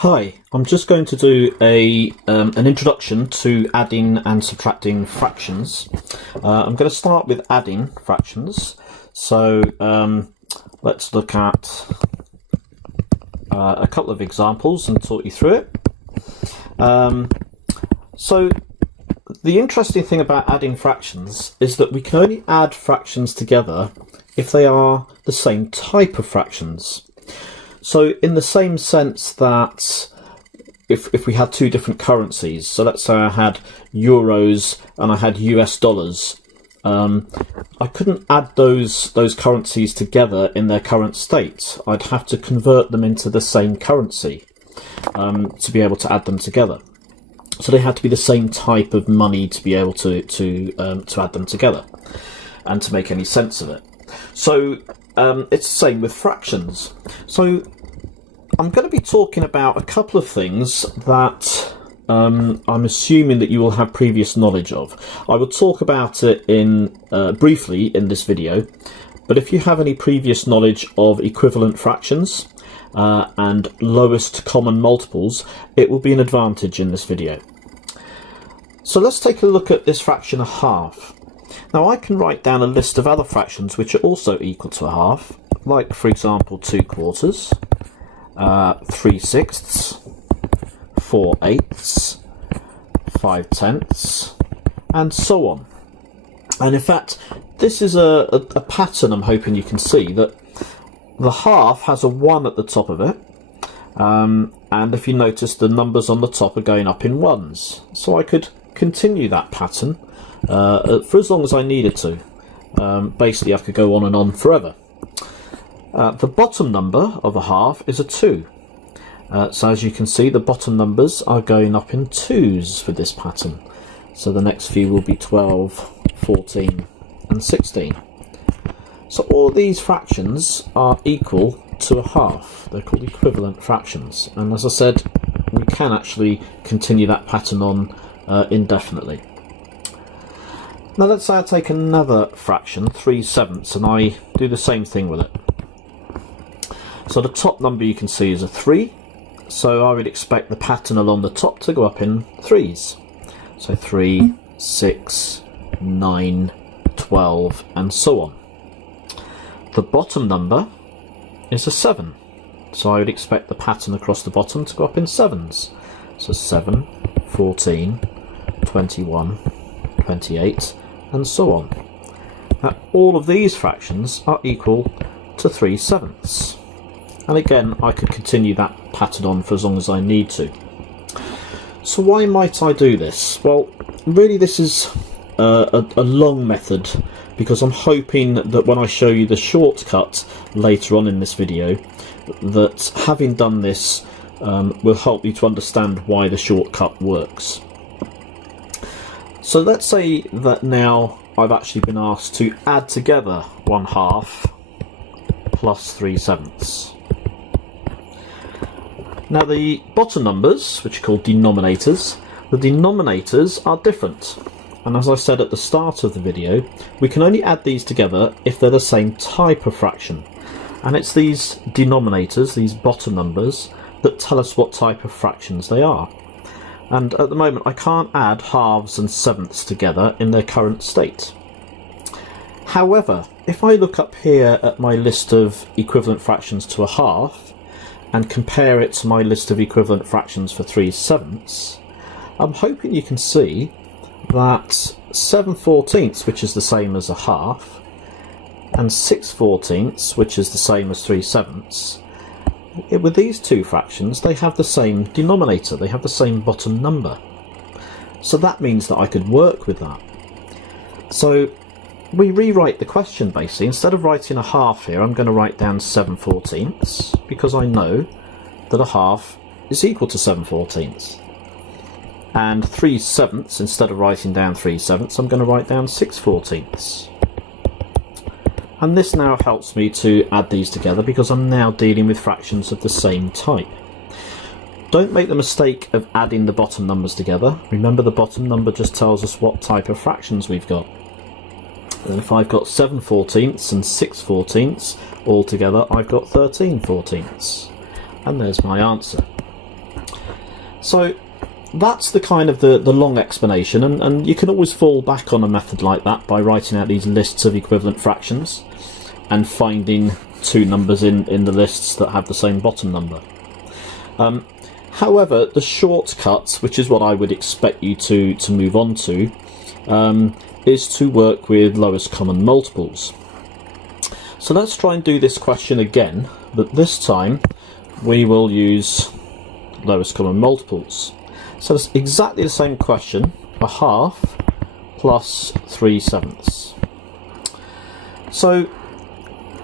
Hi, I'm just going to do an introduction to adding and subtracting fractions. I'm going to start with adding fractions. So let's look at a couple of examples and talk you through it. So the interesting thing about adding fractions is that we can only add fractions together if they are the same type of fractions. So in the same sense that if we had two different currencies, so let's say I had euros and I had US dollars, I couldn't add those currencies together in their current state. I'd have to convert them into the same currency to be able to add them together. So they had to be the same type of money to be able to add them together and to make any sense of it. So it's the same with fractions. So I'm going to be talking about a couple of things that I'm assuming that you will have previous knowledge of. I will talk about it briefly in this video, but if you have any previous knowledge of equivalent fractions and lowest common multiples, it will be an advantage in this video. So let's take a look at this fraction, a half. Now I can write down a list of other fractions which are also equal to a half, like for example 2/4, 3/6, 4/8, 5/10, and so on. And in fact, this is a pattern I'm hoping you can see, that the half has a 1 at the top of it, and if you notice, the numbers on the top are going up in ones. So I could continue that pattern for as long as I needed to. Basically, I could go on and on forever. The bottom number of a half is a 2. So as you can see, the bottom numbers are going up in 2s for this pattern. So the next few will be 12, 14, and 16. So all these fractions are equal to a half. They're called equivalent fractions. And as I said, we can actually continue that pattern on indefinitely. Now let's say I take another fraction, 3/7, and I do the same thing with it. So the top number you can see is a 3, so I would expect the pattern along the top to go up in 3s. So 3, 6, 9, 12, and so on. The bottom number is a 7, so I would expect the pattern across the bottom to go up in 7s. So 7, 14, 21, 28, and so on. Now all of these fractions are equal to 3/7. And again, I could continue that pattern on for as long as I need to. So why might I do this? Well, really this is a long method, because I'm hoping that when I show you the shortcut later on in this video, that having done this will help you to understand why the shortcut works. So let's say that now I've actually been asked to add together 1/2 plus 3/7. Now the bottom numbers, which are called denominators, the denominators are different. And as I said at the start of the video, we can only add these together if they're the same type of fraction. And it's these denominators, these bottom numbers, that tell us what type of fractions they are. And at the moment I can't add halves and sevenths together in their current state. However, if I look up here at my list of equivalent fractions to a half, and compare it to my list of equivalent fractions for 3/7, I'm hoping you can see that 7/14, which is the same as a half, and 6/14, which is the same as 3/7, with these two fractions, they have the same denominator, they have the same bottom number. So that means that I could work with that. So we rewrite the question basically. Instead of writing a half here, I'm going to write down 7/14, because I know that a half is equal to 7/14. And 3/7, instead of writing down 3/7, I'm going to write down 6/14. And this now helps me to add these together, because I'm now dealing with fractions of the same type. Don't make the mistake of adding the bottom numbers together. Remember, the bottom number just tells us what type of fractions we've got. And if I've got 7/14 and 6/14 all together, I've got 13/14. And there's my answer. So that's the kind of the long explanation, and you can always fall back on a method like that by writing out these lists of equivalent fractions and finding two numbers in the lists that have the same bottom number. However, the shortcut, which is what I would expect you to move on to, is to work with lowest common multiples. So let's try and do this question again, but this time we will use lowest common multiples. So it's exactly the same question, a half plus 3/7. So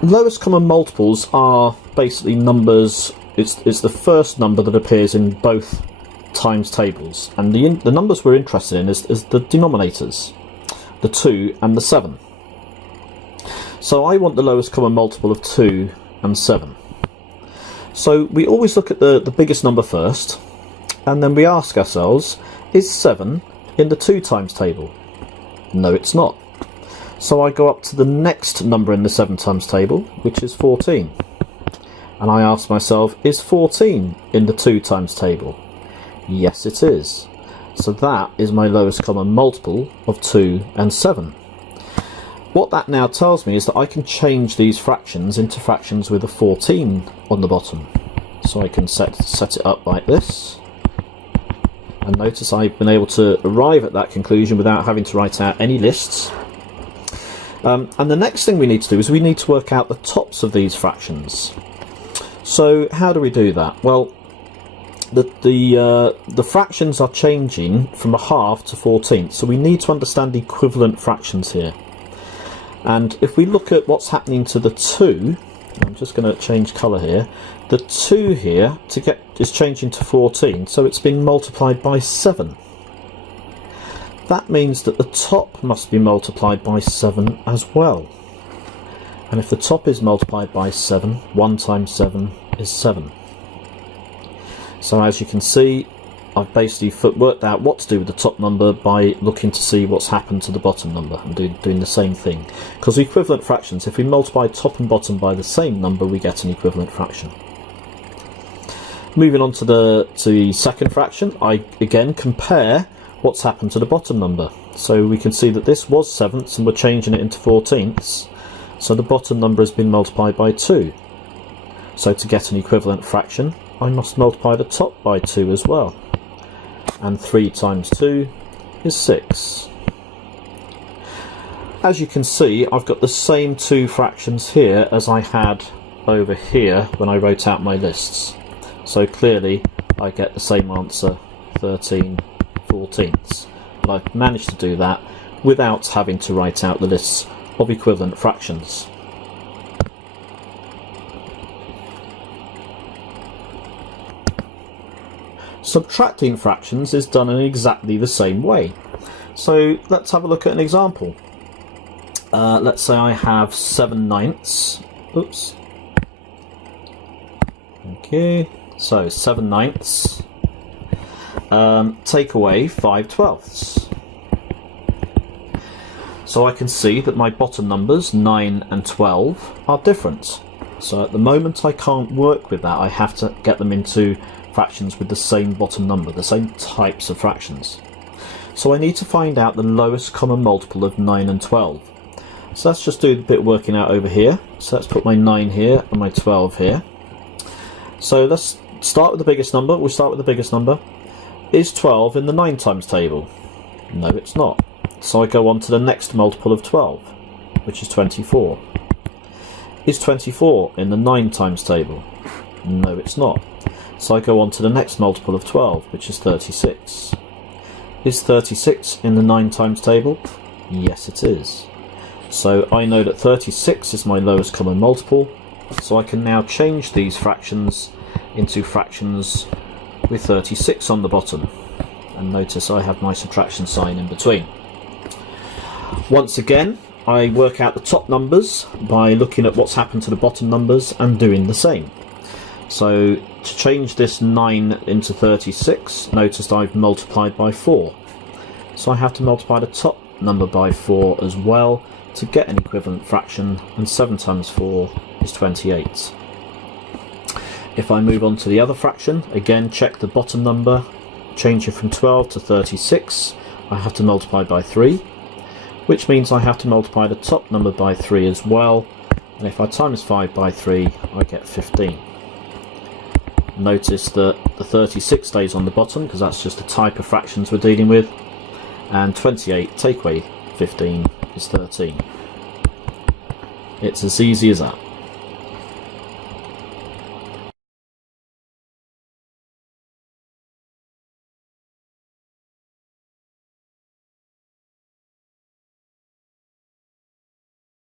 lowest common multiples are basically numbers, it's the first number that appears in both times tables, and the numbers we're interested in is the denominators, the 2 and the 7. So I want the lowest common multiple of 2 and 7. So we always look at the biggest number first, and then we ask ourselves, is 7 in the 2 times table? No, it's not. So I go up to the next number in the 7 times table, which is 14. And I ask myself, is 14 in the 2 times table? Yes, it is. So that is my lowest common multiple of 2 and 7. What that now tells me is that I can change these fractions into fractions with a 14 on the bottom. So I can set it up like this. And notice I've been able to arrive at that conclusion without having to write out any lists. And the next thing we need to do is we need to work out the tops of these fractions. So how do we do that? Well, the fractions are changing from a half to 14th, so we need to understand equivalent fractions here. And if we look at what's happening to the 2, I'm just going to change colour here. The 2 here is changing to 14, so it's being multiplied by 7. That means that the top must be multiplied by 7 as well. And if the top is multiplied by 7, 1 times 7 is 7. So as you can see, I've basically worked out what to do with the top number by looking to see what's happened to the bottom number and doing the same thing. Because equivalent fractions, if we multiply top and bottom by the same number, we get an equivalent fraction. Moving on to the second fraction, I again compare what's happened to the bottom number. So we can see that this was 7ths and we're changing it into 14ths. So the bottom number has been multiplied by 2. So to get an equivalent fraction, I must multiply the top by 2 as well. And 3 times 2 is 6. As you can see, I've got the same two fractions here as I had over here when I wrote out my lists. So clearly I get the same answer, 13/14. But I've managed to do that without having to write out the lists of equivalent fractions. Subtracting fractions is done in exactly the same way. So let's have a look at an example. Let's say I have 7/9. Oops. Okay, so 7/9. Take away 5/12. So I can see that my bottom numbers, 9 and 12, are different. So at the moment I can't work with that. I have to get them into fractions with the same bottom number, the same types of fractions. So I need to find out the lowest common multiple of 9 and 12. So let's just do a bit of working out over here. So let's put my 9 here and my 12 here. So let's start with the biggest number. We'll start with the biggest number. Is 12 in the 9 times table? No, it's not. So I go on to the next multiple of 12, which is 24. Is 24 in the 9 times table? No, it's not. So I go on to the next multiple of 12, which is 36. Is 36 in the 9 times table? Yes, it is. So I know that 36 is my lowest common multiple, so I can now change these fractions into fractions with 36 on the bottom. And notice I have my subtraction sign in between. Once again, I work out the top numbers by looking at what's happened to the bottom numbers and doing the same. So to change this 9 into 36, notice I've multiplied by 4. So I have to multiply the top number by 4 as well to get an equivalent fraction, and 7 times 4 is 28. If I move on to the other fraction, again check the bottom number changing from 12 to 36, I have to multiply by 3, which means I have to multiply the top number by 3 as well, and if I times 5 by 3, I get 15. Notice that the 36 stays on the bottom because that's just the type of fractions we're dealing with, and 28 take away 15 is 13. It's as easy as that.